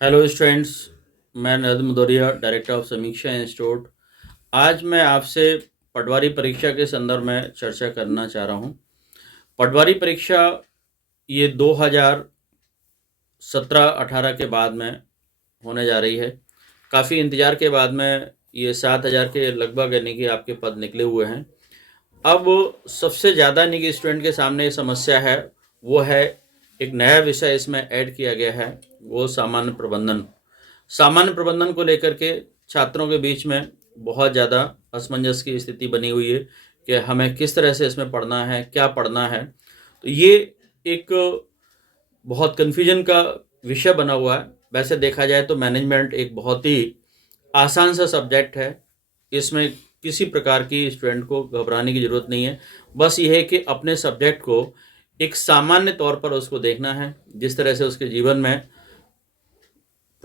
Hello students. मैं Narendra मुदोरिया, director of समीक्षा institute. आज मैं आपसे पटवारी परीक्षा के संदर्भ में चर्चा करना चाह रहा हूँ। पटवारी परीक्षा ये 2017-18 के बाद में होने जा रही है। काफ़ी इंतज़ार के बाद में ये 7,000 के लगभग यानी कि आपके पद निकले हुए हैं। अब सबसे ज़्यादा यानी कि स्टूडेंट के सामने ये समस्या है, वो है एक नया विषय इसमें ऐड किया गया है, वो सामान्य प्रबंधन। सामान्य प्रबंधन को लेकर के छात्रों के बीच में बहुत ज़्यादा असमंजस की स्थिति बनी हुई है कि हमें किस तरह से इसमें पढ़ना है, क्या पढ़ना है। तो ये एक बहुत कन्फ्यूजन का विषय बना हुआ है। वैसे देखा जाए तो मैनेजमेंट एक बहुत ही आसान सा सब्जेक्ट है। इसमें किसी प्रकार की स्टूडेंट को घबराने की ज़रूरत नहीं है। बस ये है कि अपने सब्जेक्ट को एक सामान्य तौर पर उसको देखना है, जिस तरह से उसके जीवन में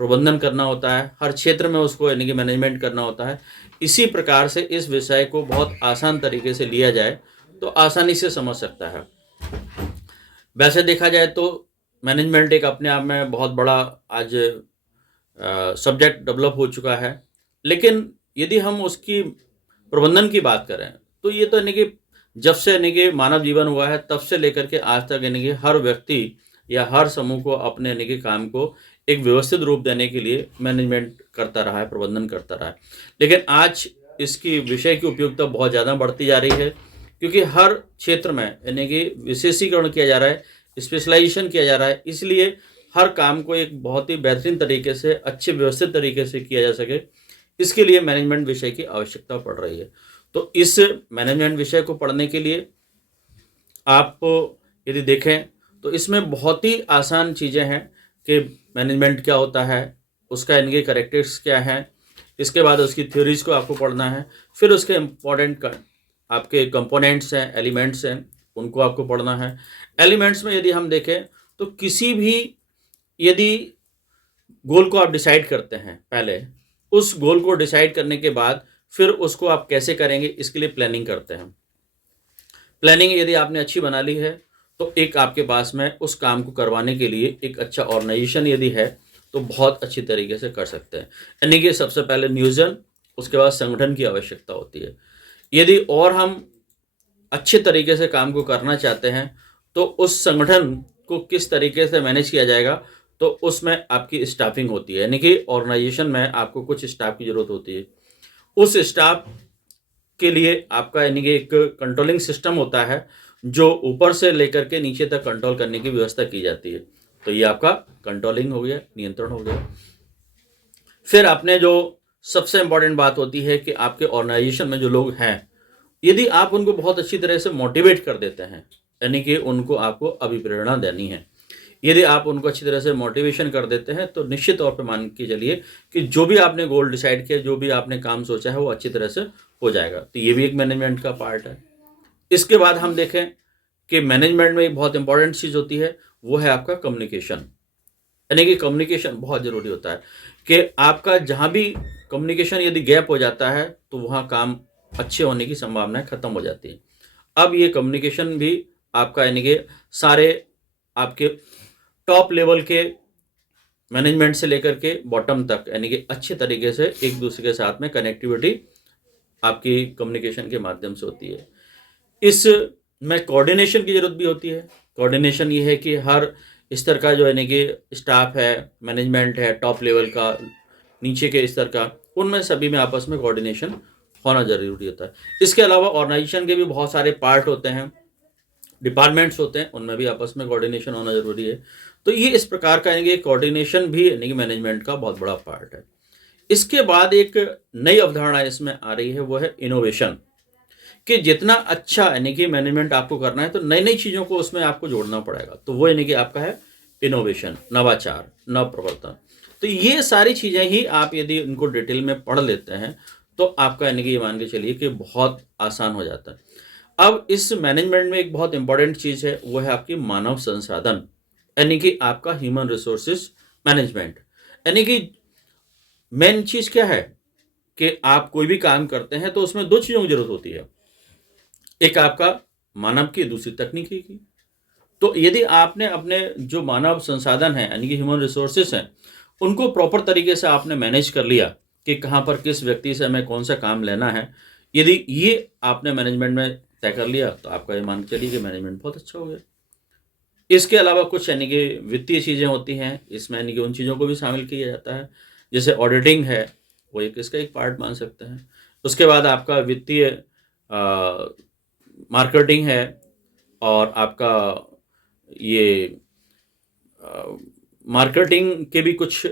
प्रबंधन करना होता है, हर क्षेत्र में उसको यानी कि मैनेजमेंट करना होता है। इसी प्रकार से इस विषय को बहुत आसान तरीके से लिया जाए तो आसानी से समझ सकता है। वैसे देखा जाए तो मैनेजमेंट एक अपने आप में बहुत बड़ा आज सब्जेक्ट डेवलप हो चुका है, लेकिन यदि हम उसकी प्रबंधन की बात करें तो ये तो यानी कि जब से यानी कि मानव जीवन हुआ है तब से लेकर के आज तक यानी कि हर व्यक्ति या हर समूह को अपने यानी कि काम को एक व्यवस्थित रूप देने के लिए मैनेजमेंट करता रहा है, प्रबंधन करता रहा है। लेकिन आज इसकी विषय की उपयोगिता बहुत ज़्यादा बढ़ती जा रही है, क्योंकि हर क्षेत्र में यानी कि विशेषीकरण किया जा रहा है, स्पेशलाइजेशन किया जा रहा है। इसलिए हर काम को एक बहुत ही बेहतरीन तरीके से, अच्छे व्यवस्थित तरीके से किया जा सके, इसके लिए मैनेजमेंट विषय की आवश्यकता पड़ रही है। तो इस मैनेजमेंट विषय को पढ़ने के लिए आप यदि देखें तो इसमें बहुत ही आसान चीज़ें हैं कि मैनेजमेंट क्या होता है, उसका इनके करेक्टर्स क्या हैं, इसके बाद उसकी थ्योरीज को आपको पढ़ना है, फिर उसके इम्पोर्टेंट आपके कंपोनेंट्स हैं, एलिमेंट्स हैं, उनको आपको पढ़ना है। एलिमेंट्स में यदि हम देखें तो किसी भी यदि गोल को आप डिसाइड करते हैं, पहले उस गोल को डिसाइड करने के बाद फिर उसको आप कैसे करेंगे, इसके लिए प्लानिंग करते हैं। प्लानिंग यदि आपने अच्छी बना ली है तो एक आपके पास में उस काम को करवाने के लिए एक अच्छा ऑर्गेनाइजेशन यदि है तो बहुत अच्छी तरीके से कर सकते हैं। यानी कि सबसे पहले नियोजन, उसके बाद संगठन की आवश्यकता होती है। यदि और हम अच्छे तरीके से काम को करना चाहते हैं तो उस संगठन को किस तरीके से मैनेज किया जाएगा, तो उसमें आपकी स्टाफिंग होती है। यानी कि ऑर्गेनाइजेशन में आपको कुछ स्टाफ की ज़रूरत होती है। उस स्टाफ के लिए आपका यानी कि एक कंट्रोलिंग सिस्टम होता है जो ऊपर से लेकर के नीचे तक कंट्रोल करने की व्यवस्था की जाती है। तो ये आपका कंट्रोलिंग हो गया, नियंत्रण हो गया। फिर आपने जो सबसे इम्पोर्टेंट बात होती है कि आपके ऑर्गेनाइजेशन में जो लोग हैं, यदि आप उनको बहुत अच्छी तरह से मोटिवेट कर देते हैं, यानी कि उनको आपको अभिप्रेरणा देनी है, यदि आप उनको अच्छी तरह से मोटिवेशन कर देते हैं तो निश्चित तौर पे मान के चलिए कि जो भी आपने गोल डिसाइड किया, जो भी आपने काम सोचा है, वो अच्छी तरह से हो जाएगा। तो ये भी एक मैनेजमेंट का पार्ट है। इसके बाद हम देखें कि मैनेजमेंट में एक बहुत इंपॉर्टेंट चीज़ होती है, वो है आपका कम्युनिकेशन। यानी कि कम्युनिकेशन बहुत ज़रूरी होता है कि आपका जहाँ भी कम्युनिकेशन यदि गैप हो जाता है तो वहाँ काम अच्छे होने की संभावनाएं खत्म हो जाती है। अब ये कम्युनिकेशन भी आपका यानी कि सारे आपके टॉप लेवल के मैनेजमेंट से लेकर के बॉटम तक यानी कि अच्छे तरीके से एक दूसरे के साथ में कनेक्टिविटी आपकी कम्युनिकेशन के माध्यम से होती है। इसमें कोऑर्डिनेशन की ज़रूरत भी होती है। कोऑर्डिनेशन ये है कि हर स्तर का जो यानी कि स्टाफ है, मैनेजमेंट है, टॉप लेवल का, नीचे के स्तर का, उनमें सभी में आपस में कोऑर्डिनेशन होना ज़रूरी होता है। इसके अलावा ऑर्गेनाइजेशन के भी बहुत सारे पार्ट होते हैं, डिपार्टमेंट्स होते हैं, उनमें भी आपस में कोऑर्डिनेशन होना ज़रूरी है। तो ये इस प्रकार का यानी कि कोऑर्डिनेशन भी यानी कि मैनेजमेंट का बहुत बड़ा पार्ट है। इसके बाद एक नई अवधारणा इसमें आ रही है, वो है इनोवेशन। कि जितना अच्छा यानी कि मैनेजमेंट आपको करना है तो नई नई चीज़ों को उसमें आपको जोड़ना पड़ेगा। तो वो यानी कि आपका है इनोवेशन, नवाचार, नव प्रवर्तन। तो ये सारी चीज़ें ही आप यदि इनको डिटेल में पढ़ लेते हैं तो आपका यानी कि ये मान के चलिए कि बहुत आसान हो जाता है। अब इस मैनेजमेंट में एक बहुत इंपॉर्टेंट चीज़ है, वो है आपकी मानव संसाधन, यानी कि आपका ह्यूमन रिसोर्सेज मैनेजमेंट। यानी कि मेन चीज़ क्या है कि आप कोई भी काम करते हैं तो उसमें दो चीज़ों की जरूरत होती है, एक आपका मानव की, दूसरी तकनीकी की। तो यदि आपने अपने जो मानव संसाधन है यानी कि ह्यूमन रिसोर्सेस हैं उनको प्रॉपर तरीके से आपने मैनेज कर लिया कि कहाँ पर किस व्यक्ति से हमें कौन सा काम लेना है, यदि ये आपने मैनेजमेंट में तय कर लिया तो आपका ये मान के चलिए कि मैनेजमेंट बहुत अच्छा हो गया। इसके अलावा कुछ यानी कि वित्तीय चीज़ें होती हैं, इसमें यानी कि उन चीज़ों को भी शामिल किया जाता है, जैसे ऑडिटिंग है, वो एक इसका एक पार्ट मान सकते हैं। उसके बाद आपका वित्तीय मार्केटिंग है, और आपका ये मार्केटिंग के भी कुछ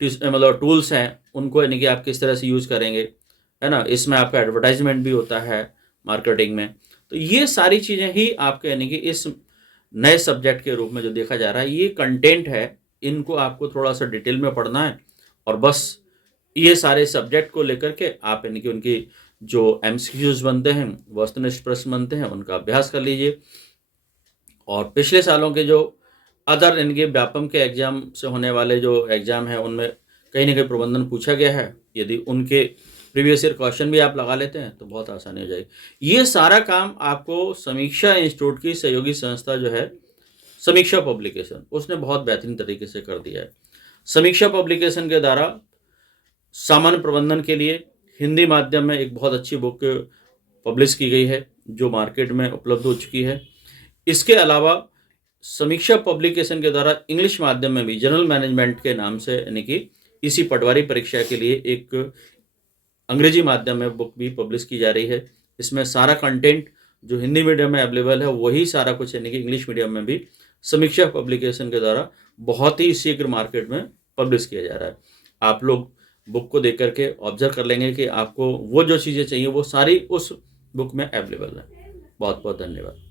मतलब टूल्स हैं, उनको यानी कि आप किस तरह से यूज़ करेंगे, है ना? इसमें आपका एडवर्टाइजमेंट भी होता है मार्केटिंग में। तो ये सारी चीज़ें ही आपके यानी कि इस नए सब्जेक्ट के रूप में जो देखा जा रहा है, ये कंटेंट है, इनको आपको थोड़ा-सा डिटेल में पढ़ना है, और बस ये सारे सब्जेक्ट को लेकर के आप यानी कि उनकी जो एमसीक्यूज़ बनते हैं, वस्तुनिष्ठ प्रश्न बनते हैं, उनका अभ्यास कर लीजिए। और पिछले सालों के जो अदर यानी कि व्यापम के एग्ज़ाम से होने वाले जो एग्ज़ाम हैं, उनमें कहीं न कहीं प्रबंधन पूछा गया है, यदि उनके प्रीवियस ईयर क्वेश्चन भी आप लगा लेते हैं तो बहुत आसानी हो जाएगी। ये सारा काम आपको समीक्षा इंस्टीट्यूट की सहयोगी संस्था जो है, समीक्षा पब्लिकेशन, उसने बहुत बेहतरीन तरीके से कर दिया है। समीक्षा पब्लिकेशन के द्वारा सामान्य प्रबंधन के लिए हिंदी माध्यम में एक बहुत अच्छी बुक पब्लिश की गई है, जो मार्केट में उपलब्ध हो चुकी है। इसके अलावा समीक्षा पब्लिकेशन के द्वारा इंग्लिश माध्यम में भी जनरल मैनेजमेंट के नाम से यानी कि इसी पटवारी परीक्षा के लिए एक अंग्रेजी माध्यम में बुक भी पब्लिश की जा रही है। इसमें सारा कंटेंट जो हिंदी मीडियम में अवेलेबल है, वही सारा कुछ यानी कि इंग्लिश मीडियम में भी समीक्षा पब्लिकेशन के द्वारा बहुत ही शीघ्र मार्केट में पब्लिश किया जा रहा है। आप लोग बुक को देख करके ऑब्जर्व कर लेंगे कि आपको वो जो चीज़ें चाहिए वो सारी उस बुक में अवेलेबल है। बहुत बहुत धन्यवाद।